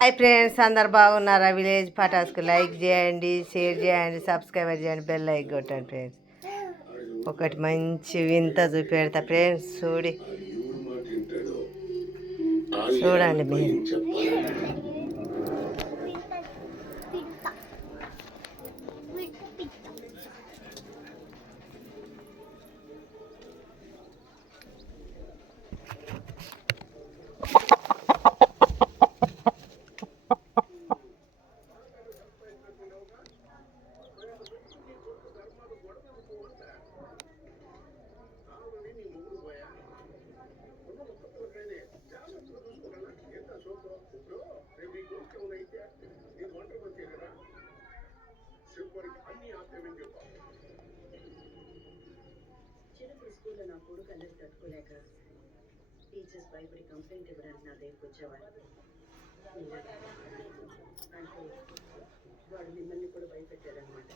Hi friends, అందరు బాగున్నారా? Village పటాస్కు like చేయండి, షేర్ చేయండి, సబ్స్క్రైబ్ చేయండి, బెల్ లైక్ కొట్టండి ఫ్రెండ్స్. ఒకటి మంచి వింత చూపెడతా ఫ్రెండ్స్, చూడండి మీరు. చిన్నప్పుడు స్కూల్లో నా కొడుకు అల్లరి తట్టుకోలేక టీచర్స్ భయపడి కంప్లైంట్ ఇవ్వడానికి నా దగ్గరికి వచ్చేవారు. అంటే వాడు మిమ్మల్ని కూడా భయపెట్టారనమాట.